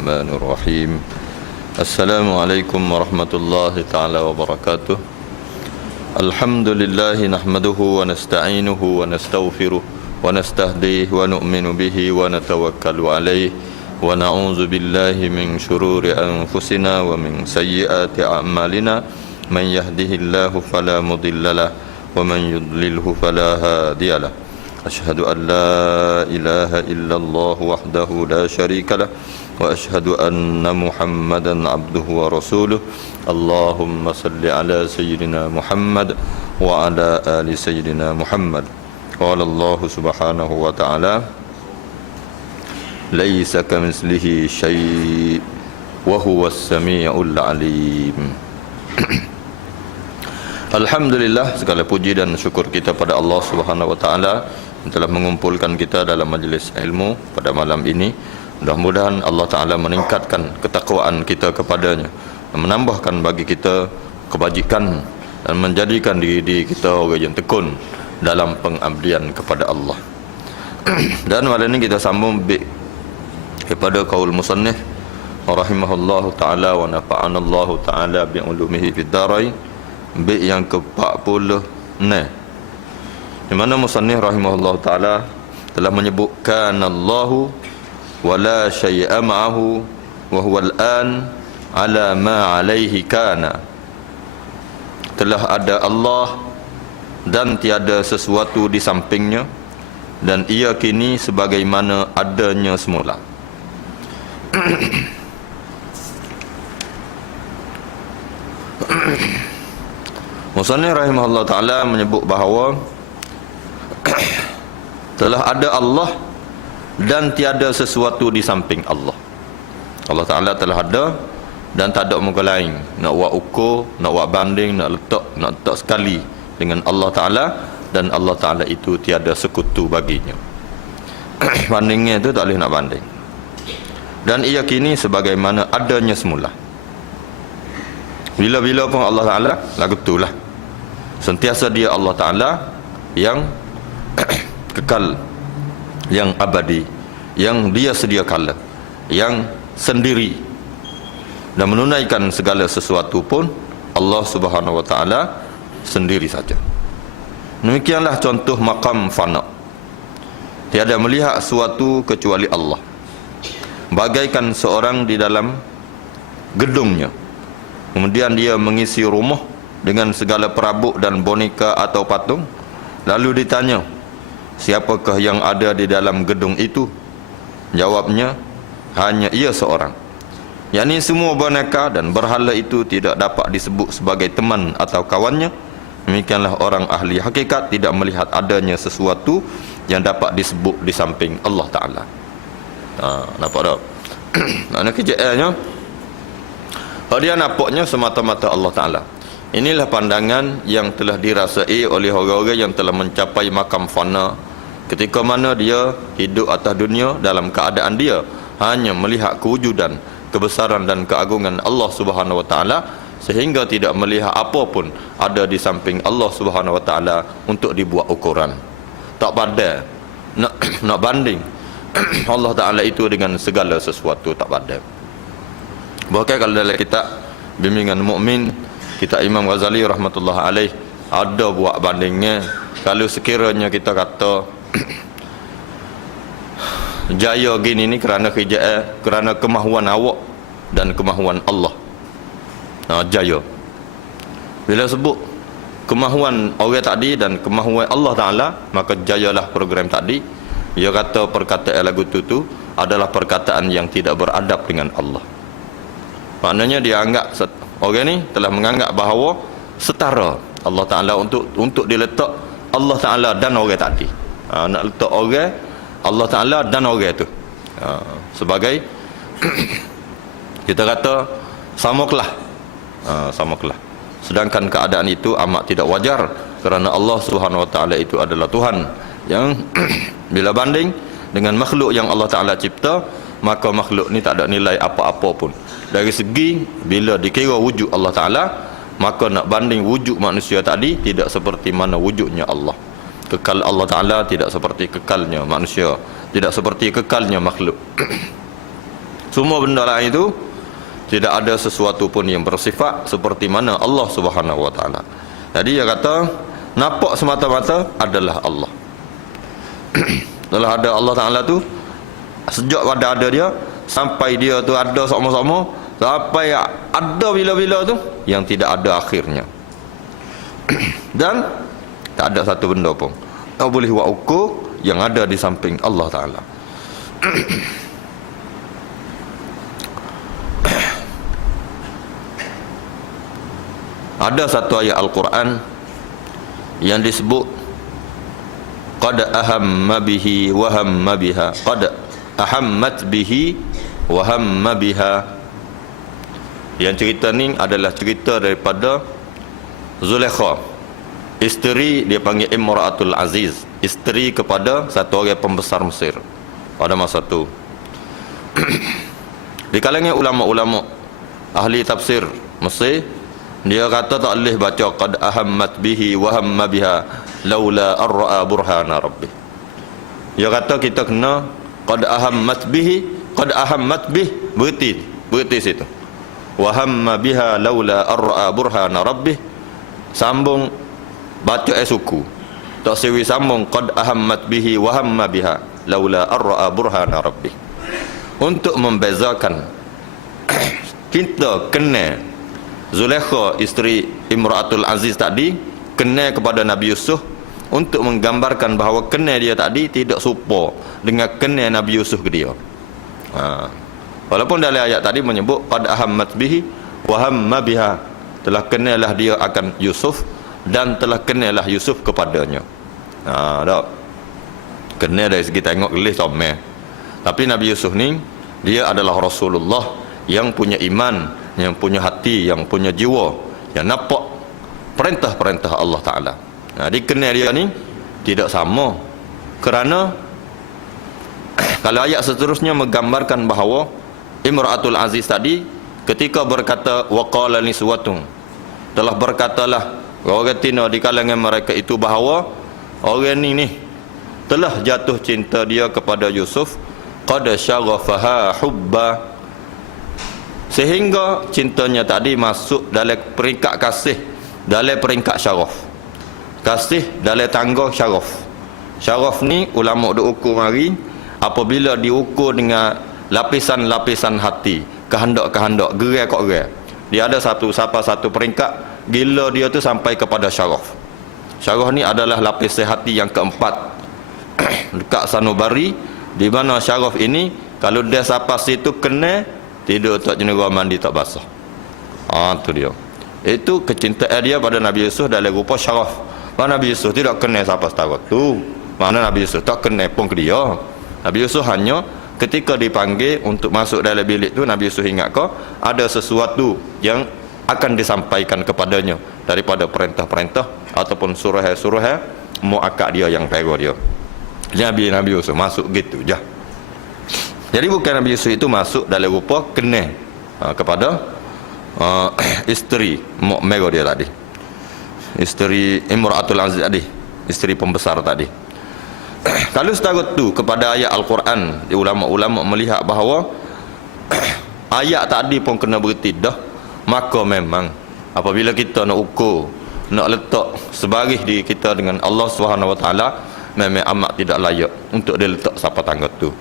Bismillahirrahmanirrahim. Assalamualaikum warahmatullahi taala wabarakatuh. Alhamdulillah nahmaduhu wa nasta'inuhu wa nastaghfiruh wa nastahdihi wa nu'minu bihi wa natawakkalu alayhi wa na'udzu billahi min shururi anfusina wa min sayyiati a'malina. Man yahdihillahu fala mudhillalah wa man yudlilhu fala hadiyalah. Asyhadu an la ilaha illallah wahdahu la syarika lah wa asyhadu anna Muhammadan abduhu wa rasuluh. Allahumma salli ala sayyidina Muhammad wa ala ali sayyidina Muhammad. Qala Allah subhanahu wa ta'ala, laisa kamitslihi syai' wa huwas samiul alim. Alhamdulillah, segala puji dan syukur kita pada Allah Subhanahu wa taala yang telah mengumpulkan kita dalam majlis ilmu pada malam ini. Mudah-mudahan Allah taala meningkatkan ketakwaan kita kepadanya, menambahkan bagi kita kebajikan dan menjadikan diri kita orang yang tekun dalam pengabdian kepada Allah. Dan malam ini kita sambung kepada qaul musannif rahimahullahu taala wa nafa'anallahu taala bi ulumihi fid dharain. Bait yang ke-40 di mana musannif rahimahullah taala telah menyebutkan Allahu wa la syai'a ma'ahu wa huwa al-an ala ma alaihi kana. Telah ada Allah dan tiada sesuatu di sampingnya, dan ia kini sebagaimana adanya semula. Musannif rahimahullah ta'ala menyebut bahawa telah ada Allah dan tiada sesuatu di samping Allah. Allah Ta'ala telah ada dan tak ada muka lain. Nak buat ukur, nak buat banding, nak letak sekali dengan Allah Ta'ala, dan Allah Ta'ala itu tiada sekutu baginya. Bandingnya itu tak boleh nak banding. Dan ia kini sebagaimana adanya semula. Bila-bila pun Allah Ta'ala lagu itulah. Sentiasa dia Allah Ta'ala yang kekal, yang abadi, yang dia sedia kala, yang sendiri, dan menunaikan segala sesuatu pun Allah Subhanahu wa Ta'ala sendiri saja. Demikianlah contoh maqam fana. Tiada melihat sesuatu kecuali Allah. Bagaikan seorang di dalam gedungnya, kemudian dia mengisi rumah dengan segala perabot dan boneka atau patung. Lalu ditanya, siapakah yang ada di dalam gedung itu? Jawabnya, hanya ia seorang. Yakni semua boneka dan berhala itu tidak dapat disebut sebagai teman atau kawannya. Demikianlah orang ahli hakikat tidak melihat adanya sesuatu yang dapat disebut di samping Allah Ta'ala. Nampak tak? Mana kejaannya? Dia nampaknya semata-mata Allah Ta'ala. Inilah pandangan yang telah dirasai oleh orang-orang yang telah mencapai makam fana, ketika mana dia hidup atas dunia dalam keadaan dia hanya melihat kewujudan, kebesaran dan keagungan Allah Subhanahu wa Ta'ala, sehingga tidak melihat apa pun ada di samping Allah Subhanahu wa Ta'ala untuk dibuat ukuran. Tak pandai nak banding Allah Ta'ala itu dengan segala sesuatu, tak pandai. Bahkan kalau dalam kitab Bimbingan Mukmin, kitab Imam Ghazali rahmatullah alaih, ada buat bandingnya. Kalau sekiranya kita kata jaya gini ni kerana kerjaan, kerana kemahuan awak dan kemahuan Allah, jaya. Bila sebut kemahuan orang tadi dan kemahuan Allah Ta'ala, maka jayalah program tadi. Dia kata perkataan lagu tu adalah perkataan yang tidak beradab dengan Allah. Maknanya dia anggap, orang ni telah menganggap bahawa setara Allah Ta'ala untuk diletak Allah Ta'ala dan orang tadi. Nak letak orang, Allah Ta'ala dan orang tu sebagai kita kata samakelah. Samakelah. Sedangkan keadaan itu amat tidak wajar, kerana Allah Subhanahu wa Ta'ala itu adalah Tuhan yang bila banding dengan makhluk yang Allah Ta'ala cipta, maka makhluk ni tak ada nilai apa-apa pun. Dari segi bila dikira wujud Allah Ta'ala, maka nak banding wujud manusia tadi tidak seperti mana wujudnya Allah. Kekal Allah Ta'ala tidak seperti kekalnya manusia, tidak seperti kekalnya makhluk. Semua benda lain itu tidak ada sesuatu pun yang bersifat seperti mana Allah Subhanahu wa taala. Jadi dia kata nampak semata-mata adalah Allah. Telah ada Allah Taala tu sejak pada ada dia sampai dia tu ada sama-sama, sampai ada bila-bila tu yang tidak ada akhirnya. Dan tak ada satu benda pun tak boleh buat ukur yang ada di samping Allah Taala. Ada satu ayat Al-Quran yang disebut qad ahamma bihi wa hamma biha, qad ahammat bihi wa hamma biha. Yang cerita ni adalah cerita daripada Zulaikha, isteri, dia panggil Imra'atul Aziz, isteri kepada satu orang pembesar Mesir pada masa tu. Di kalangan ulama-ulama ahli tafsir Mesir, dia kata tak boleh baca qad ahammat bihi wa hamma biha laula ar-ra'a burhana rabbih. Dia kata kita kena qad ahammat bihi, qad ahammat bih berhenti situ. Wa hamma biha laula ar-ra'a burhana rabbih, sambung baca suku. Tak sewi sambung qad ahammat bihi wa hamma biha laula ar-ra'a burhana rabbih. Untuk membezakan kita kena Zulaikha isteri Imra'atul Aziz tadi kena kepada Nabi Yusuf, untuk menggambarkan bahawa kena dia tadi tidak serupa dengan kena Nabi Yusuf ke dia. Walaupun dalam ayat tadi menyebut qad ahammat bihi wa hamma biha, telah kenalah dia akan Yusuf dan telah kenalah Yusuf kepadanya. Tak kena dari segi tengok gelis sama. Tapi Nabi Yusuf ni dia adalah Rasulullah yang punya iman, yang punya hati, yang punya jiwa, yang nampak perintah-perintah Allah Ta'ala. Dikenal dia ni tidak sama, kerana kalau ayat seterusnya menggambarkan bahawa Imra'atul Aziz tadi ketika berkata waqala niswatun, telah berkatalah orang tina di kalangan mereka itu bahawa orang ni telah jatuh cinta dia kepada Yusuf, qad syaghafaha hubba, sehingga cintanya tadi masuk dalam peringkat kasih, dalam peringkat syaraf. Kasih dalam tangga syaraf. Syaraf ni ulama duk ukur mari apabila diukur dengan lapisan-lapisan hati, kehendak-kehendak, gerai kok gerai. Dia ada satu peringkat, gila dia tu sampai kepada syaraf. Syaraf ni adalah lapisan hati yang keempat dekat sanubari, di mana syaraf ini kalau dia sampai situ kena tidur tak jenera mandi tak basah. Tu dia. Itu kecintaan dia pada Nabi Yusuf dalam rupa syaraf. Mana Nabi Yusuf tidak kena siapa setara tu. Mana Nabi Yusuf tak kena pun ke dia. Nabi Yusuf hanya ketika dipanggil untuk masuk dalam bilik tu, Nabi Yusuf ingat kau ada sesuatu yang akan disampaikan kepadanya daripada perintah-perintah ataupun surah-surah muakkad dia yang pera dia. Nabi Yusuf masuk gitu je. Jadi bukan Nabi Yusuf itu masuk dalam rupa kena kepada isteri mukmero dia tadi, isteri Imra'atul Aziz tadi, isteri pembesar tadi. Kalau setara tu kepada ayat Al-Quran, ulama-ulama melihat bahawa ayat tadi pun kena berhenti dah, maka memang apabila kita nak ukur, nak letak sebaris diri kita dengan Allah SWT, memang amat tidak layak untuk diletak siapa tangga tu,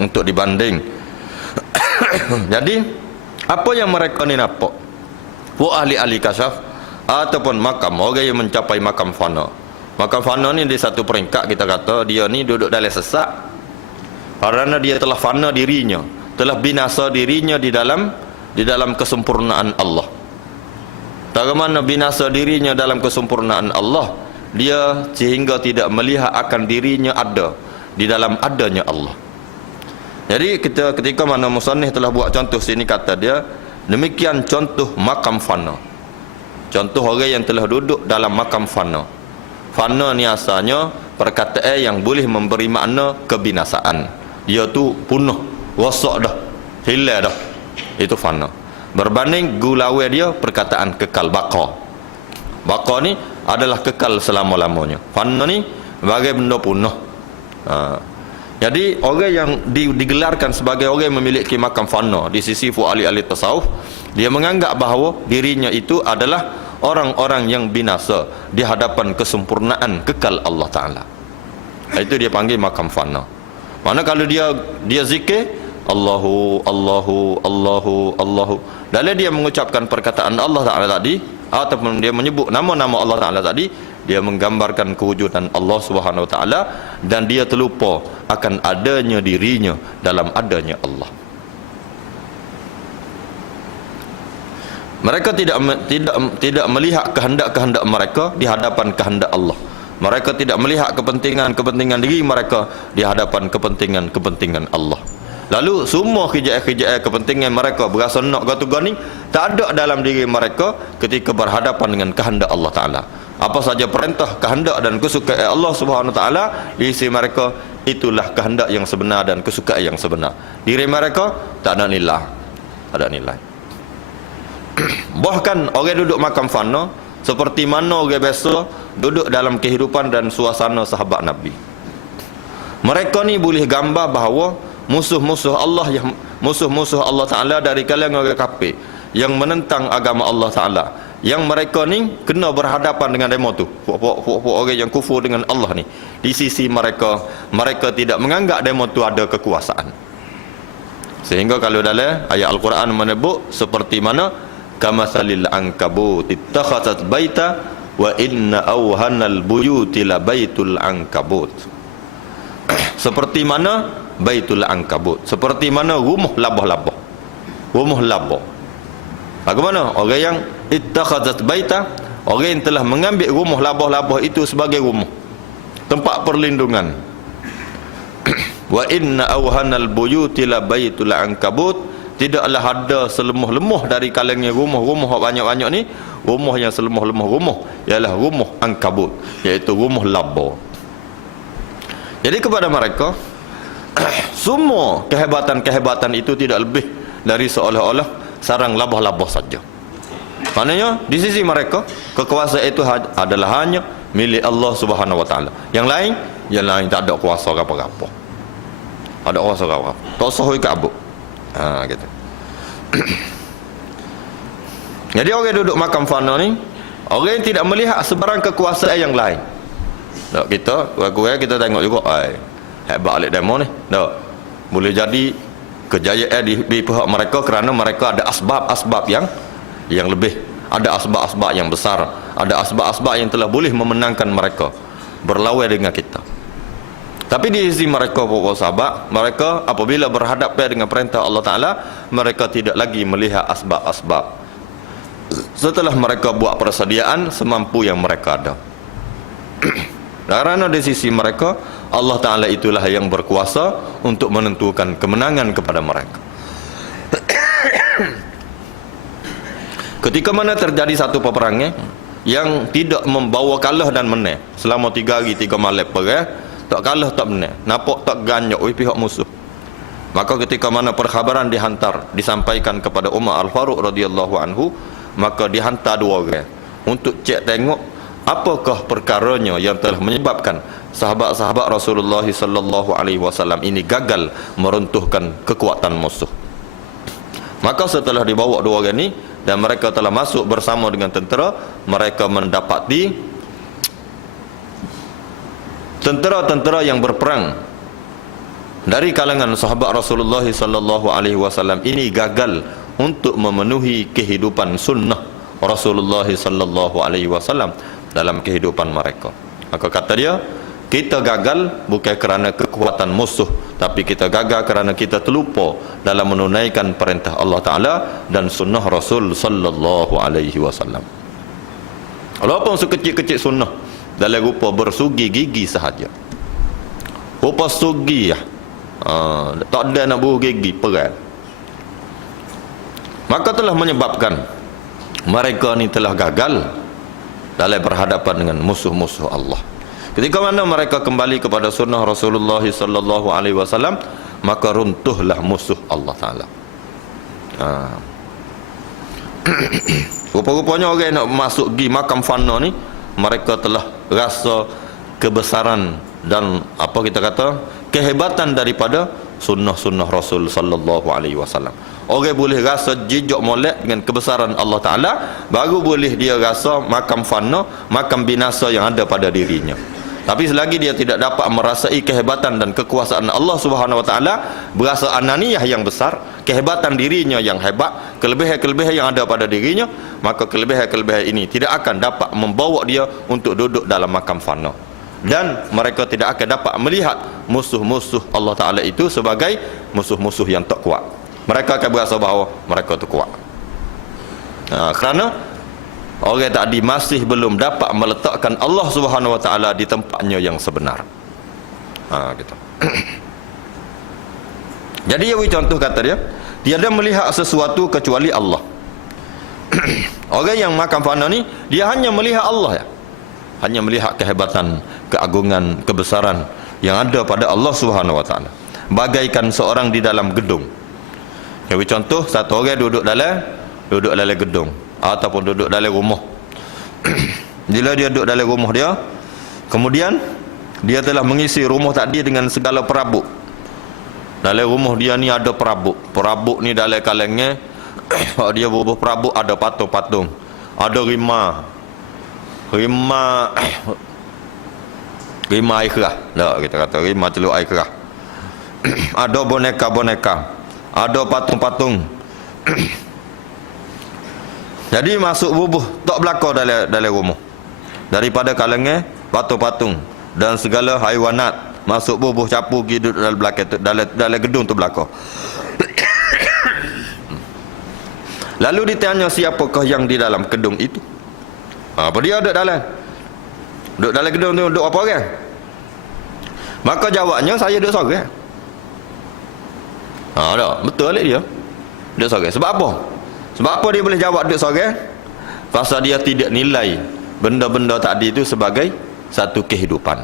untuk dibanding. Jadi apa yang mereka ni nampak, ahli-ahli kasyaf ataupun makam, orang yang mencapai makam fana. Makam fana ni di satu peringkat kita kata dia ni duduk dalam sesak, kerana dia telah fana dirinya, telah binasa dirinya di dalam kesempurnaan Allah. Bagaimana binasa dirinya dalam kesempurnaan Allah? Dia sehingga tidak melihat akan dirinya ada di dalam adanya Allah. Jadi ketika mana musannif telah buat contoh sini, kata dia demikian contoh makam fana, contoh orang yang telah duduk dalam makam fana. Fana ni asalnya perkataan yang boleh memberi makna kebinasaan. Dia tu punah, rosak dah, hilang dah. Itu fana. Berbanding gulawai dia perkataan kekal, baqa. Baqa ni adalah kekal selama-lamanya. Fana ni bagai benda punah. Jadi orang yang digelarkan sebagai orang yang memiliki makam fana di sisi ahli-ahli tasawuf, dia menganggap bahawa dirinya itu adalah orang-orang yang binasa di hadapan kesempurnaan kekal Allah Ta'ala. Itu dia panggil makam fana. Mana kalau dia zikir Allahu Allahu Allahu Allahu, dalam dia mengucapkan perkataan Allah Ta'ala tadi, ataupun dia menyebut nama-nama Allah Ta'ala tadi, dia menggambarkan kewujudan Allah Subhanahu Wa Ta'ala, dan dia terlupa akan adanya dirinya dalam adanya Allah. Mereka tidak melihat kehendak-kehendak mereka di hadapan kehendak Allah. Mereka tidak melihat kepentingan diri mereka di hadapan kepentingan Allah. Lalu semua kejayaan kepentingan mereka berasa nak gatu gani tak ada dalam diri mereka ketika berhadapan dengan kehendak Allah Ta'ala. Apa saja perintah, kehendak dan kesukaan Allah Subhanahu Wa Ta'ala di sisi mereka, itulah kehendak yang sebenar dan kesukaan yang sebenar. Diri mereka tak ada nilai. Tak ada nilai. Bahkan orang duduk makam fana seperti mana orang biasa duduk dalam kehidupan dan suasana sahabat Nabi. Mereka ni boleh gambar bahawa musuh-musuh Allah Ta'ala dari kalangan orang kafir yang menentang agama Allah Ta'ala, yang mereka ni kena berhadapan dengan demo tu, orang yang kufur dengan Allah ni, di sisi mereka tidak menganggap demo tu ada kekuasaan. Sehingga kalau dalam ayat Al-Quran menyebut seperti mana kamathalil ankabut ittakhadhat baita wa inna awhanal buyuti la baitul ankabut. Seperti mana baitul ankabut, seperti mana rumah labah-labah. Rumah labah. Bagaimana orang yang ittakhadhat baita, orang yang telah mengambil rumah labah-labah itu sebagai rumah, tempat perlindungan. Wa inna awhanal buyuti la baitul ankabut, tidaklah ada selemah-lemah dari kalangan rumah-rumah banyak-banyak ni, rumah yang selemah-lemah rumah ialah rumah ankabut, iaitu rumah labah. Jadi kepada mereka semua kehebatan-kehebatan itu tidak lebih dari seolah-olah sarang labah-labah saja. Maknanya di sisi mereka kekuasaan itu adalah hanya milik Allah Subhanahu Wa Ta'ala. Yang lain tak ada kuasa apa-apa. Ada kuasa apa-apa. Tak usah ikut gitu. Jadi orang duduk makam fana ni, orang yang tidak melihat sebarang kekuasaan yang lain. Tak, kita tengok juga hebat alik demo ni. Tak, boleh jadi kejayaan di pihak mereka kerana mereka ada asbab-asbab yang lebih, ada asbab-asbab yang besar, ada asbab-asbab yang telah boleh memenangkan mereka berlawan dengan kita. Tapi di sisi mereka, para sahabat, mereka apabila berhadapan dengan perintah Allah Ta'ala, mereka tidak lagi melihat asbab-asbab. Setelah mereka buat persediaan semampu yang mereka ada. Karena di sisi mereka Allah Ta'ala itulah yang berkuasa untuk menentukan kemenangan kepada mereka. Ketika mana terjadi satu peperangan yang tidak membawa kalah dan menang selama 3 hari 3 malam perang, tak kalah tak menang, nampak tak ganyak oleh pihak musuh, maka ketika mana perkhabaran disampaikan kepada Umar Al-Faruq radhiyallahu anhu, maka dihantar 2 orang untuk cek tengok apakah perkaranya yang telah menyebabkan sahabat-sahabat Rasulullah sallallahu alaihi wasallam ini gagal meruntuhkan kekuatan musuh. Maka setelah dibawa 2 orang ini dan mereka telah masuk bersama dengan tentera, mereka mendapati tentera-tentera yang berperang dari kalangan sahabat Rasulullah sallallahu alaihi wasallam ini gagal untuk memenuhi kehidupan sunnah Rasulullah sallallahu alaihi wasallam dalam kehidupan mereka. Maka kata dia, kita gagal bukan kerana kekuatan musuh, tapi kita gagal kerana kita terlupa dalam menunaikan perintah Allah Ta'ala dan sunnah Rasul sallallahu alaihi wasallam. Walaupun sekecil-kecil sunnah dalam rupa bersugi gigi sahaja, rupa sugi tak ada nak buruh gigi perang, maka telah menyebabkan mereka ni telah gagal dalam berhadapan dengan musuh-musuh Allah. Ketika mana mereka kembali kepada sunnah Rasulullah sallallahu alaihi wasallam, maka runtuhlah musuh Allah Ta'ala. Rupa-rupanya orang yang nak masuk di makam fana ni, mereka telah rasa kebesaran dan apa kita kata kehebatan daripada sunnah-sunnah Rasul sallallahu alaihi wasallam. Orang boleh rasa jijak molek dengan kebesaran Allah Ta'ala, baru boleh dia rasa makam fana, makam binasa yang ada pada dirinya. Tapi selagi dia tidak dapat merasai kehebatan dan kekuasaan Allah Subhanahu Wa Ta'ala, berasa ananiyah yang besar, kehebatan dirinya yang hebat, kelebihan-kelebihan yang ada pada dirinya, maka kelebihan-kelebihan ini tidak akan dapat membawa dia untuk duduk dalam makam fana. Dan mereka tidak akan dapat melihat musuh-musuh Allah Ta'ala itu sebagai musuh-musuh yang tak kuat. Mereka akan berasa bahawa mereka tu kuat. Kerana orang tadi masih belum dapat meletakkan Allah Subhanahu Wa Ta'ala di tempatnya yang sebenar. Gitu. Jadi ya contoh kata dia, tiada melihat sesuatu kecuali Allah. Orang yang makan fana ni, dia hanya melihat Allah ya. Hanya melihat kehebatan, keagungan, kebesaran yang ada pada Allah Subhanahu Wa Ta'ala. Bagaikan seorang di dalam gedung. Jadi contoh, satu orang duduk dalam gedung ataupun duduk dalam rumah. Bila dia duduk dalam rumah dia, kemudian dia telah mengisi rumah tadi dengan segala perabot. Dalam rumah dia ni ada perabot. Perabot ni dalam kalengnya dia bubuh perabot, ada patung-patung, ada rima air kerah. Tak, kita kata rima celuk air kerah. Ada boneka-boneka, ada patung-patung. Jadi masuk bubuh tak belaka dalam rumah. Daripada kalangan patung-patung dan segala haiwanat masuk bubuh capu pergi dalam belakang tu, dalam gedung tu belaka. Lalu ditanya siapakah yang di dalam gedung itu? Apa dia duduk dalam gedung tu, duduk apa orang? Maka jawabnya, saya duduk sorang. Tak, betul dia duduk sorang. Sebab apa? Sebab apa dia boleh jawab duduk sorang? Pasal dia tidak nilai benda-benda tadi itu sebagai satu kehidupan.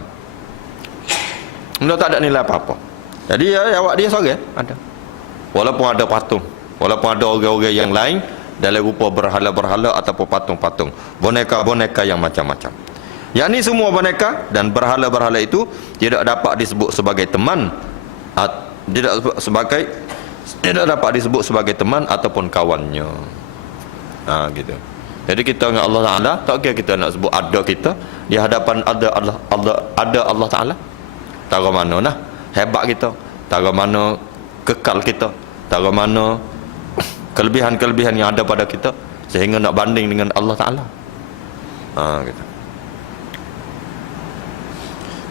Benda tak ada nilai apa-apa. Jadi ya, jawab dia sorang ada. Walaupun ada patung, walaupun ada orang-orang yang lain dalam rupa berhala-berhala ataupun patung-patung, boneka-boneka yang macam-macam. Yang ni semua boneka dan berhala-berhala itu tidak dapat disebut sebagai teman, tidak dapat disebut sebagai teman ataupun kawannya. Gitu. Jadi kita dengan Allah Ta'ala, tak kira kita nak sebut ada kita di hadapan ada Allah Ta'ala. Tara mana nah hebat kita, tara mana kekal kita, tara mana kelebihan-kelebihan yang ada pada kita sehingga nak banding dengan Allah Ta'ala. Gitu.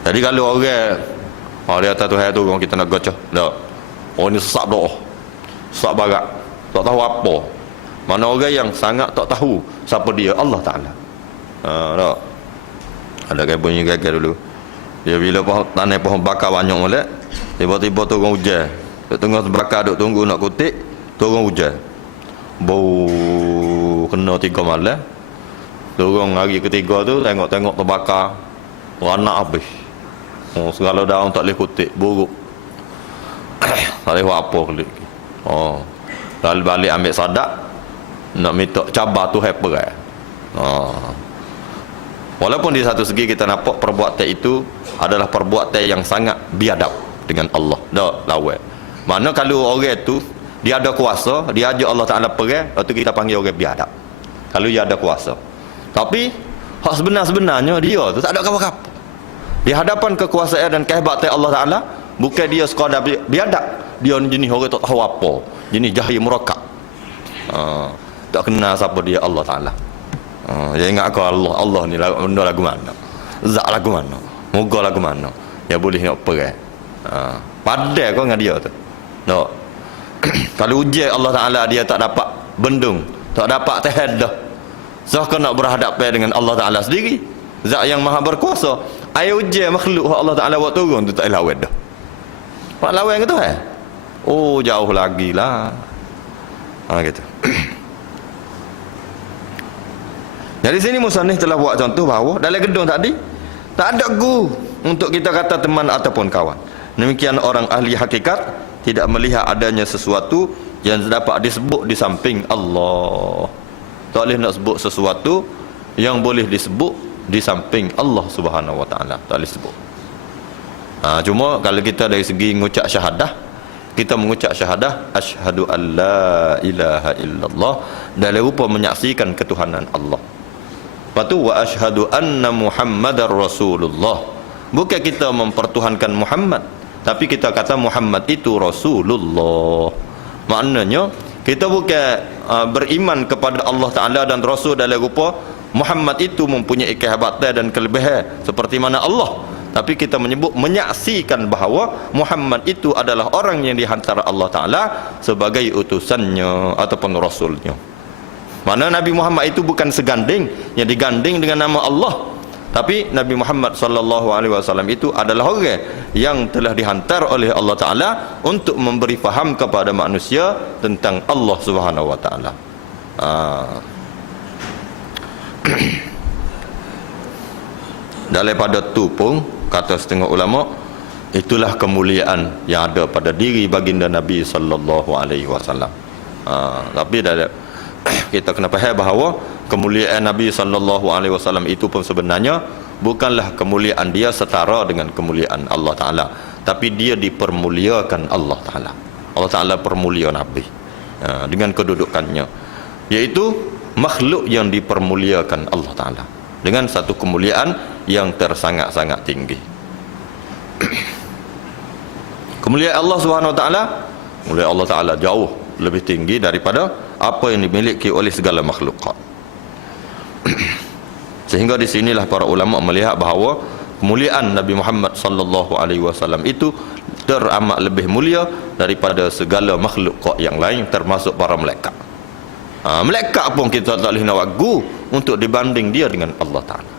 Jadi kalau orang dia atas Tuhan tu orang kita nak gocah, tak. Orang ni sesak doa, sesak barat, tak tahu apa. Mana orang yang sangat tak tahu siapa dia, Allah Ta'ala. Tak. Ada kayak bunyi gagal dulu. Dia bila tanah pohon bakar banyak molek, tiba-tiba turun hujan. Duk tengah bakar, duk tunggu nak kutik, turun hujan. Bau kena 3 malam. Turun hari ketiga tu tengok-tengok terbakar, beranak habis. Segala daun tak boleh kutik, buruk. Tak boleh buat apa kali. Lalu balik ambil sadak, nak minta cabar tu berat. Walaupun di satu segi kita nampak perbuatan itu adalah perbuatan yang sangat biadab dengan Allah. Tak lawan. Mana kalau orang tu dia ada kuasa, dia ajak Allah Ta'ala perang, lepas tu kita panggil orang biadab. Kalau dia ada kuasa. Tapi hak sebenar-sebenarnya dia tu tak ada apa-apa. Di hadapan kekuasaan dan kehebatan Allah Ta'ala, bukan dia sekadar biadab, dia ni jenis orang tak tahu apa, jenis jahil murakab. Tak kenal siapa dia Allah Ta'ala. Dia ingat kau Allah ni benda lagu mana, zat lagu mana, moga lagu mana, dia boleh nak perang. Padai kau dengan dia tu. Tak. Kalau ujian Allah Ta'ala dia tak dapat bendung, tak dapat tahan dah. So kau nak berhadapan dengan Allah Ta'ala sendiri, zat yang maha berkuasa. Air ujian makhluk Allah Ta'ala buat turun tu tak lawan dah. Pak lawan ke tu jauh lagi lah. Gitu. Dari sini musannif telah buat contoh bahawa dalam gedung tadi tak ada guru untuk kita kata teman ataupun kawan. Demikian orang ahli hakikat tidak melihat adanya sesuatu yang dapat disebut di samping Allah. Tak boleh nak sebut sesuatu yang boleh disebut di samping Allah Subhanahu Wa Ta'ala. Tak boleh sebut. Cuma kalau kita dari segi mengucap syahadah, kita mengucap syahadah asyhadu an la ilaha illallah, dalam rupa menyaksikan ketuhanan Allah. Lepas tu wa asyhadu anna Muhammadar Rasulullah. Bukan kita mempertuhankan Muhammad, tapi kita kata Muhammad itu Rasulullah. Maknanya kita bukan beriman kepada Allah Ta'ala dan Rasul dalam rupa Muhammad itu mempunyai kehebatan dan kelebihan seperti mana Allah, tapi kita menyebut menyaksikan bahawa Muhammad itu adalah orang yang dihantar Allah Ta'ala sebagai utusannya ataupun Rasulnya. Mana Nabi Muhammad itu bukan seganding yang diganding dengan nama Allah, tapi Nabi Muhammad SAW itu adalah orang yang telah dihantar oleh Allah Ta'ala untuk memberi faham kepada manusia tentang Allah Subhanahu Wa Ta'ala. Daripada tu pun kata setengah ulama, itulah kemuliaan yang ada pada diri baginda Nabi SAW. Tapi kita kena faham bahawa kemuliaan Nabi SAW itu pun sebenarnya bukanlah kemuliaan dia setara dengan kemuliaan Allah Ta'ala, tapi dia dipermuliakan Allah Ta'ala. Allah Ta'ala permulia Nabi dengan kedudukannya, iaitu makhluk yang dipermuliakan Allah Ta'ala dengan satu kemuliaan yang tersangat-sangat tinggi. Kemuliaan Allah Subhanahu Wa Ta'ala, kemuliaan Allah Ta'ala jauh lebih tinggi daripada apa yang dimiliki oleh segala makhlukat. Sehingga di sinilah para ulama melihat bahawa kemuliaan Nabi Muhammad SAW itu teramat lebih mulia daripada segala makhluk yang lain, termasuk para malaikat. Malaikat pun kita tak boleh nak wagu untuk dibanding dia dengan Allah Ta'ala.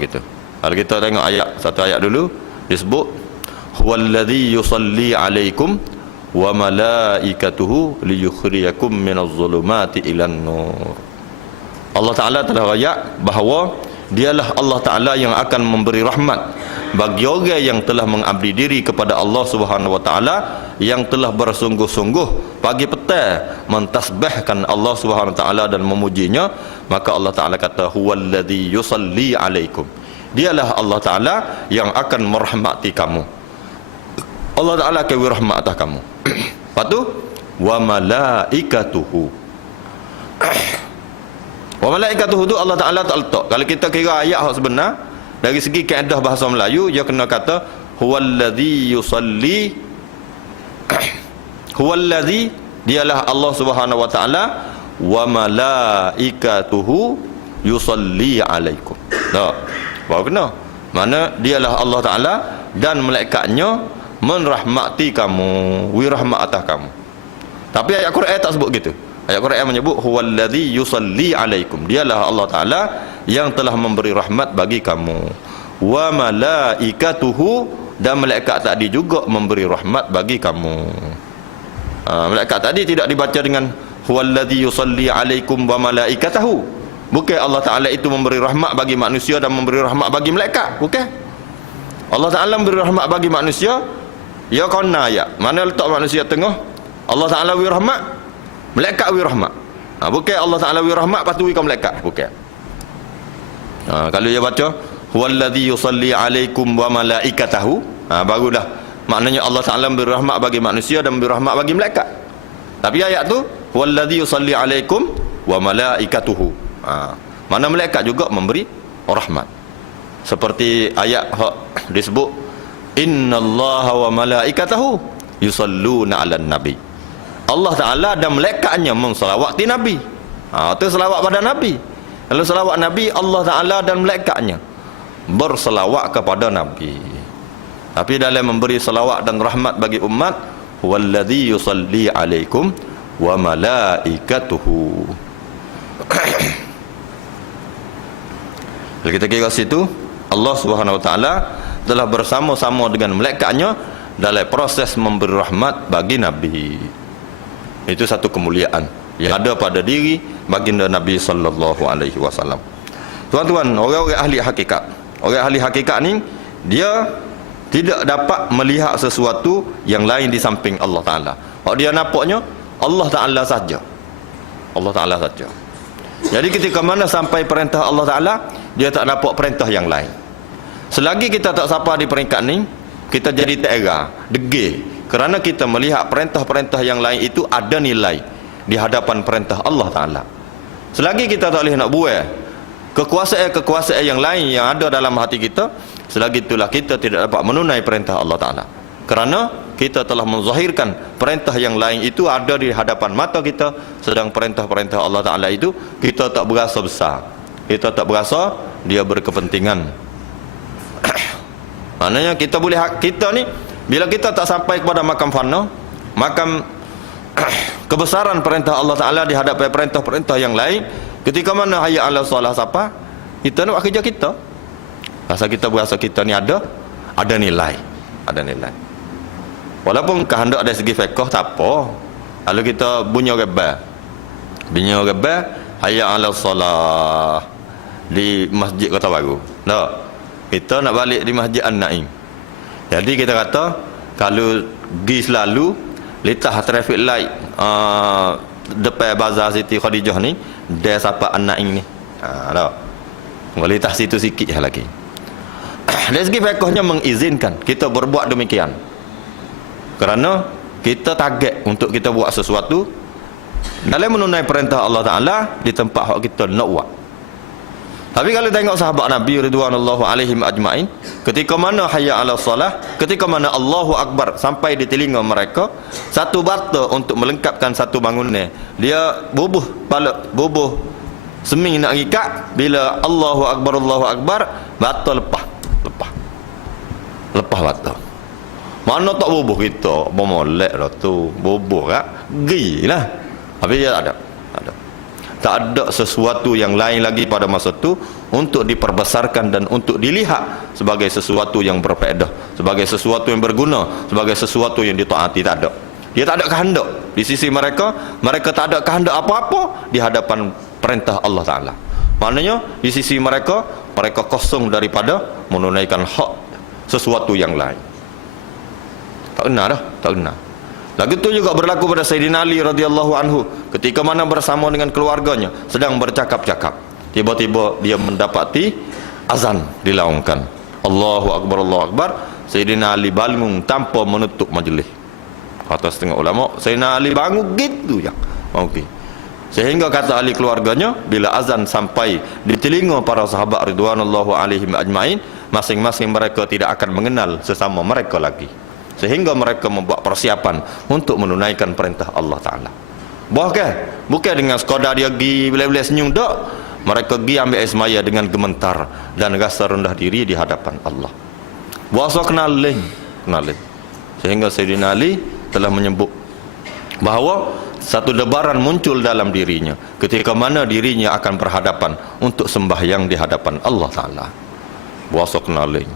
Gitu. Kalau kita tengok satu ayat dulu, disebut huwallazi yusalli alaikum wa malaikatuhu liyukhrijakum minaz zulumati ilan nur. Allah Ta'ala telah ayat bahawa dialah Allah Ta'ala yang akan memberi rahmat bagi orang yang telah mengabdi diri kepada Allah Subhanahu Wa Ta'ala, yang telah bersungguh-sungguh pagi petang mentasbihkan Allah Subhanahu Wa Ta'ala dan memujinya. Maka Allah Ta'ala kata huwallazi yusalli alaikum, dialah Allah Ta'ala yang akan merahmati kamu. Allah Ta'ala akan rahmat atas kamu. Lepas tu wa malaikatuhu. Wa malaikatuhu tu Allah Ta'ala tak letak. Kalau kita kira ayat hak sebenar dari segi kaedah bahasa Melayu, dia kena kata huwallazi yusalli. Huwallazi, dialah Allah Subhanahu Wa Ta'ala, wa malaikatuhu yusalli alaikum. Tak, baru kena. Mana dialah Allah Ta'ala dan malaikatnya menrahmati kamu, wirahmat atas kamu. Tapi ayat Quran tak sebut gitu. Ayat Quran menyebut huwallazi yusalli alaikum, dialah Allah Ta'ala yang telah memberi rahmat bagi kamu. Wa malaikatuhu, dan malaikat tadi juga memberi rahmat bagi kamu. Malaikat tadi tidak dibaca dengan huwallazi yusalli alaikum wa malaikatahu. Bukan Allah Ta'ala itu memberi rahmat bagi manusia dan memberi rahmat bagi malaikat, bukan. Allah Ta'ala memberi rahmat bagi manusia, ya kena ayat mana letak manusia tengah, Allah Ta'ala wi rahmat, malaikat wi rahmat. Bukan Allah Ta'ala wi rahmat lepas tu wi ke malaikat, bukan. Kalau dia baca huwallazi yusalli alaikum wa malaikatahu, barulah maknanya Allah Ta'ala memberi rahmat bagi manusia dan memberi rahmat bagi malaikat. Tapi ayat tu huwallazi yusalli alaikum wa malaikatuhu, mana malaikat juga memberi rahmat. Seperti ayat disebut innallaha wa malaikatahu yusalluna 'alan nabi. Allah Ta'ala dan malaikatnya menselawati Nabi. Itu selawat pada Nabi. Kalau selawat Nabi, Allah Ta'ala dan malaikatnya berselawat kepada Nabi. Tapi dalam memberi selawat dan rahmat bagi umat, huwallazi yusalli alaikum wa malaikatuhu. Kalau kita kira situ, Allah Subhanahu Wa Ta'ala telah bersama-sama dengan malaikatnya dalam proses memberi rahmat bagi Nabi. Itu satu kemuliaan yang ada pada diri baginda Nabi sallallahu alaihi wasallam. Tuan-tuan, orang-orang ahli hakikat, orang ahli hakikat ni dia tidak dapat melihat sesuatu yang lain di samping Allah Ta'ala. Kalau dia nampaknya Allah Ta'ala saja, Allah Ta'ala saja. Jadi ketika mana sampai perintah Allah Ta'ala, dia tak dapat perintah yang lain. Selagi kita tak sampai di peringkat ni, kita jadi terera, degil, kerana kita melihat perintah-perintah yang lain itu ada nilai di hadapan perintah Allah Ta'ala. Selagi kita tak boleh nak buat kekuasaan-kekuasaan yang lain yang ada dalam hati kita, selagi itulah kita tidak dapat menunai perintah Allah Ta'ala, kerana kita telah menzahirkan perintah yang lain itu ada di hadapan mata kita, sedang perintah-perintah Allah Ta'ala itu kita tak berasa besar, kita tak berasa dia berkepentingan. Maknanya kita boleh, kita ni bila kita tak sampai kepada makam fana, makam kebesaran perintah Allah Ta'ala di hadapan perintah-perintah yang lain, ketika mana hayya 'ala salah siapa, kita nak buat kerja kita, rasa kita berasa kita ni ada nilai, ada nilai. Walaupun kehendak dari segi fiqh tak apa, kalau kita bunyi rebah hayya 'ala salah di Masjid Kota Baru, tak, kita nak balik di Masjid An-Naim, jadi kita kata kalau pergi selalu letak traffic light depan bazar Siti Khadijah ni, dia siapa An-Naim ni, tak, boleh letak situ sikit lagi. Dari segi fiqhnya mengizinkan kita berbuat demikian, kerana kita target untuk kita buat sesuatu dalam menunai perintah Allah Ta'ala di tempat hak kita nak buat. Tapi kalau tengok sahabat Nabi ridwanullahu alaihim ajma'in, ketika mana hayya 'ala salah, ketika mana Allahu Akbar sampai di telinga mereka, satu bata untuk melengkapkan satu bangunan, dia bubuh seming nak ikat, bila Allahu Akbar bata lepas bata. Mana tak bubuh kita, bermolek dah tu, bubuh kak, gilah. Habis dia tak ada sesuatu yang lain lagi pada masa tu untuk diperbesarkan dan untuk dilihat sebagai sesuatu yang berfaedah, sebagai sesuatu yang berguna, sebagai sesuatu yang ditaati. Tak ada. Dia tak ada kehendak di sisi mereka, mereka tak ada kehendak apa-apa di hadapan perintah Allah Ta'ala. Maknanya di sisi mereka kosong daripada menunaikan hak sesuatu yang lain. Tak kena dah, tak kena. Lagi itu juga berlaku pada Sayyidina Ali radhiyallahu anhu, ketika mana bersama dengan keluarganya sedang bercakap-cakap, tiba-tiba dia mendapati azan dilaungkan, Allahu Akbar, Allahu Akbar. Sayyidina Ali bangun tanpa menutup majlis. Kata setengah ulama, Sayyidina Ali bangun gitu ya. Okey. Sehingga kata ahli keluarganya, bila azan sampai di telinga para sahabat ridwanullahu alaihim ajma'in, masing-masing mereka tidak akan mengenal sesama mereka lagi, sehingga mereka membuat persiapan untuk menunaikan perintah Allah Ta'ala. Bukan dengan sekadar dia pergi bila-bila senyum, tak. Mereka pergi ambil air semaya dengan gementar dan rasa rendah diri di hadapan Allah. Puasa kenalin. Sehingga Sayyidina Ali telah menyebut bahawa satu debaran muncul dalam dirinya ketika mana dirinya akan berhadapan untuk sembahyang di hadapan Allah Ta'ala. Puasa kenalin.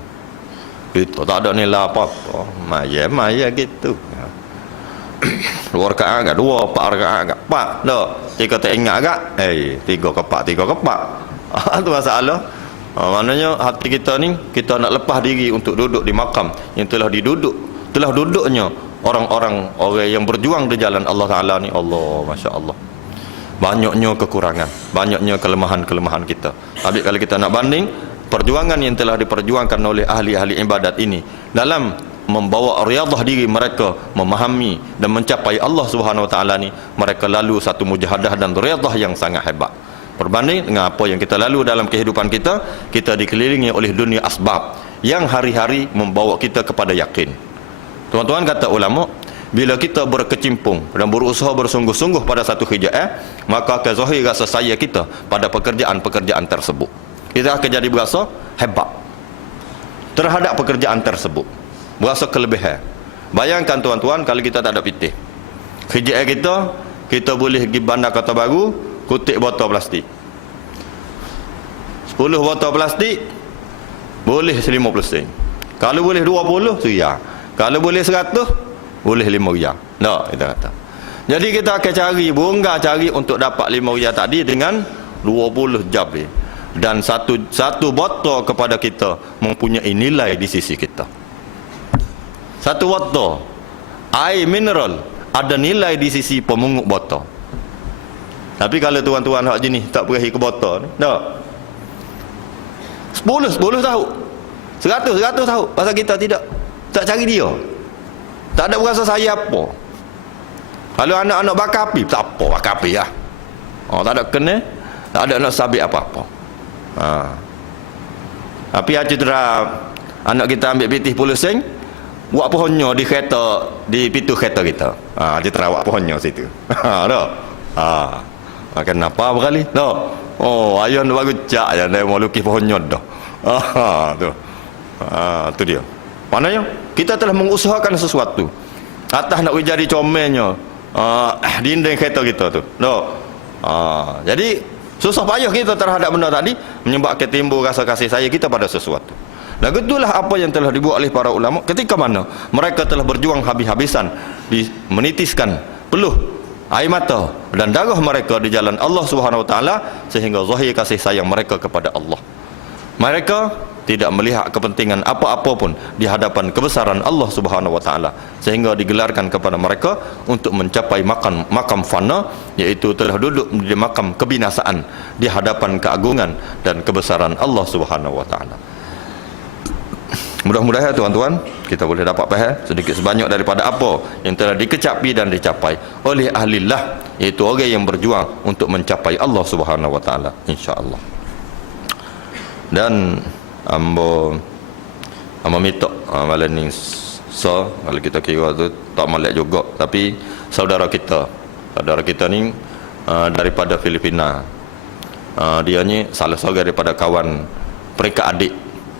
Itu tak ada nilai apa-apa, maya gitu. Dua rakaat agak dua, 4 rakaat agak 4, tak. Jika tak ingat agak, 3 kepak. Itu masalah. Maknanya hati kita ni, kita nak lepas diri untuk duduk di makam yang telah duduknya orang yang berjuang di jalan Allah Ta'ala ni. Allah, Masya Allah, banyaknya kekurangan, banyaknya kelemahan kita. Tapi kalau kita nak banding perjuangan yang telah diperjuangkan oleh ahli-ahli ibadat ini dalam membawa riadah diri mereka memahami dan mencapai Allah Subhanahu Wa Ta'ala ni, mereka lalu satu mujahadah dan riadah yang sangat hebat berbanding dengan apa yang kita lalu dalam kehidupan kita. Kita dikelilingi oleh dunia asbab yang hari-hari membawa kita kepada yakin. Tuan-tuan, kata ulama, bila kita berkecimpung dan berusaha bersungguh-sungguh pada satu kerjaan, maka akan zahir rasa saya kita pada pekerjaan-pekerjaan tersebut. Kita akan jadi berasa hebat terhadap pekerjaan tersebut, berasa kelebihan. Bayangkan tuan-tuan, kalau kita tak ada pitih kerjaan kita boleh pergi bandar Kota Baru, kutip botol plastik 10 botol plastik boleh 50 sen. Kalau boleh 20 tu ya, kalau boleh 100 boleh 5 riyal. Tak, kita kata. Jadi kita akan cari untuk dapat 5 riyal tadi dengan 20 jam ni. Dan satu botol kepada kita mempunyai nilai di sisi kita. Satu botol air mineral ada nilai di sisi pemungut botol. Tapi kalau tuan-tuan hak jenis tak berahi ke botol ni, tak. 10 tahu, 100 tahu, pasal kita tidak. Tak cari dia. Tak ada berasa saya apa. Kalau anak-anak bakar api, tak apa bakar api lah. Tak ada kena, tak ada nak sabit apa-apa. Tapi cedera anak kita ambil pitih 10 sen, buat pohonnya di kereta, di pintu kereta kita. Cedera buat pohonnya situ. Kenapa berkali? Ayah nak bagus cak je, dia mau lukis pohonnya dah. Tu dia. Maknanya kita telah mengusahakan sesuatu atas nak jadi comelnya dinding kereta kita tu. Jadi susah payah kita terhadap benda tadi menyebabkan timbul rasa kasih sayang kita pada sesuatu. Dan itulah apa yang telah dibuat oleh para ulama ketika mana mereka telah berjuang habis-habisan menitiskan peluh air mata dan darah mereka di jalan Allah Subhanahu wa taala sehingga zahir kasih sayang mereka kepada Allah. Mereka tidak melihat kepentingan apa-apa pun di hadapan kebesaran Allah Subhanahu wa taala sehingga digelarkan kepada mereka untuk mencapai makam fana, iaitu telah duduk di makam kebinasaan di hadapan keagungan dan kebesaran Allah Subhanahu wa taala. Mudah-mudahan tuan-tuan kita boleh dapat faham sedikit sebanyak daripada apa yang telah dikecapi dan dicapai oleh ahlillah, iaitu orang yang berjuang untuk mencapai Allah Subhanahu wa taala, insya-Allah. Dan ambo minta malam ni kalau kita kira tu tak malak juga, tapi saudara kita ni daripada Filipina, dia ni salah seorang daripada kawan peringkat adik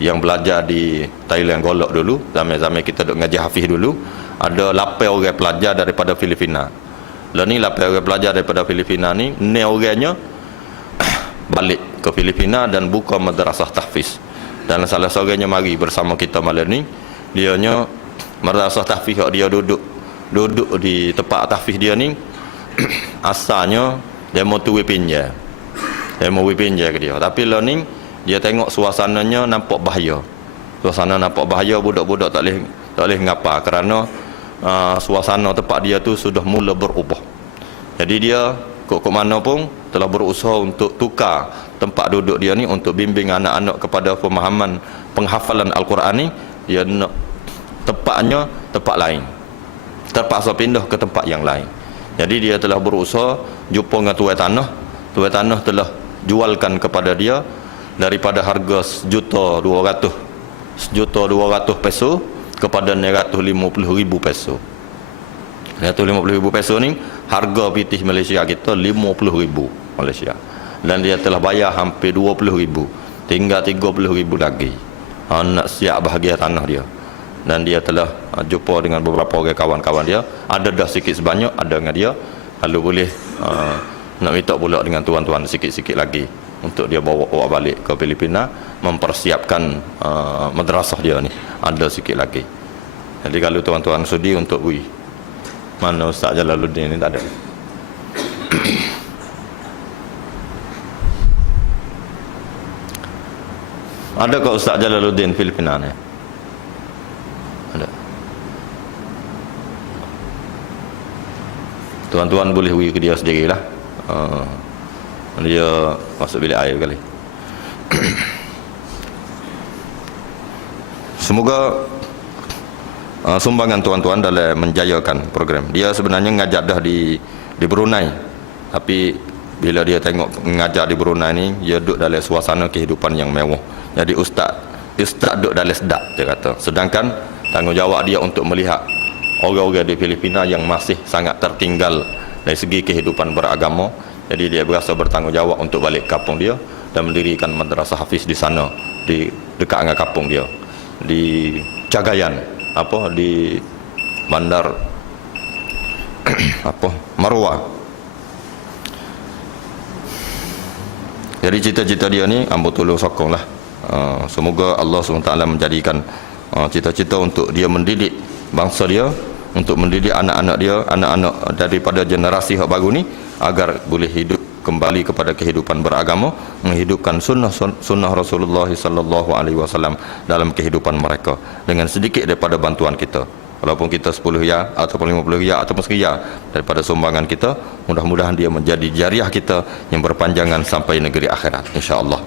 yang belajar di Thailand Golok dulu, zaman-zaman kita duk ngaji hafiz dulu. Ada 8 orang pelajar daripada Filipina. Lah ni 8 orang pelajar daripada Filipina ni orangnya balik ke Filipina dan buka madrasah tahfiz. Dan salah seorangnya mari bersama kita malam ni. Dianya madrasah tahfiz dia duduk di tempat tahfiz dia ni asalnya dia mau tuwi pinjam. Dia mau pinjam ke dia. Tapi lah ni dia tengok suasananya nampak bahaya. Suasana nampak bahaya, budak-budak tak boleh ngapa kerana suasana tempat dia tu sudah mula berubah. Jadi dia kok mana pun telah berusaha untuk tukar tempat duduk dia ni untuk bimbing anak-anak kepada pemahaman penghafalan Al-Quran ni. Dia nak tempatnya tempat lain, terpaksa pindah ke tempat yang lain. Jadi dia telah berusaha jumpa dengan tuan tanah telah jualkan kepada dia daripada harga 1,200,000 peso kepada 950,000 peso. 950,000 peso ni harga pitih Malaysia kita 50,000 Malaysia. Dan dia telah bayar hampir 20,000, tinggal 30,000 lagi nak siap bahagia tanah dia. Dan dia telah jumpa dengan beberapa orang kawan-kawan dia, ada dah sikit sebanyak ada dengan dia. Lalu boleh nak minta pula dengan tuan-tuan sikit-sikit lagi untuk dia bawa balik ke Filipina, mempersiapkan madrasah dia ni, ada sikit lagi. Jadi kalau tuan-tuan sudi untuk mana Ustaz Jalaluddin ni, tak ada. Adakah Ustaz Jalaluddin Filipina ni? Ada. Tuan-tuan boleh ke dia sendirilah. Dia masuk bilik air kali. Semoga sumbangan tuan-tuan dalam menjayakan program. Dia sebenarnya ngajar dah di Brunei, tapi bila dia tengok mengajar di Brunei ni, dia duduk dalam suasana kehidupan yang mewah. Jadi ustaz duduk dalam sedap, dia kata. Sedangkan tanggungjawab dia untuk melihat orang-orang di Filipina yang masih sangat tertinggal dari segi kehidupan beragama. Jadi dia berasa bertanggungjawab untuk balik kampung dia dan mendirikan madrasah hafiz di sana, di dekat dengan kampung dia, di Cagayan, di bandar Marwah. Jadi cita-cita dia ni ambo tolong sokonglah. Semoga Allah SWT menjadikan cita-cita untuk dia mendidik bangsa dia, untuk mendidik anak-anak dia, anak-anak daripada generasi yang baru ni, agar boleh hidup kembali kepada kehidupan beragama, menghidupkan sunnah Rasulullah sallallahu alaihi wasallam dalam kehidupan mereka dengan sedikit daripada bantuan kita. Walaupun kita 10 riyal ataupun 50 riyal ataupun RM1 daripada sumbangan kita, mudah-mudahan dia menjadi jariah kita yang berpanjangan sampai negeri akhirat, insya-Allah.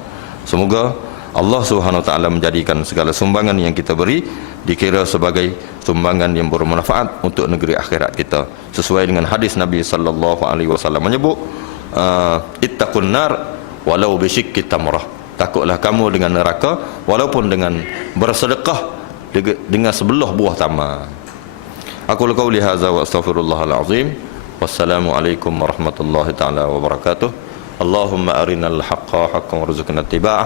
Semoga Allah Subhanahu wa taala menjadikan segala sumbangan yang kita beri dikira sebagai sumbangan yang bermanfaat untuk negeri akhirat kita, sesuai dengan hadis Nabi sallallahu alaihi wasallam menyebut, ittaqun nar walau bisyikki tamrah. Takutlah kamu dengan neraka walaupun dengan bersedekah dengan sebelah buah tamar. Aku qauli hadza wa astaghfirullahal azim. Wassalamualaikum warahmatullahi taala wabarakatuh. Allahumma arinal haqqa haqqan warzuqna ittiba'ah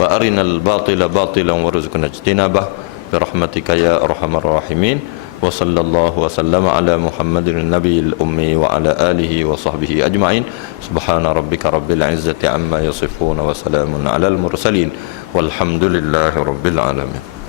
wa arinal batila batilan warzuqna ijtinabah birahmatika ya arhamar rahimin. Wa sallallahu wa sallama ala Muhammadin nabiyil ummi wa ala alihi wa sahbihi ajma'in. Subhana rabbika rabbil izzati amma yasifun wa salamun alal mursalin walhamdulillahi rabbil alamin.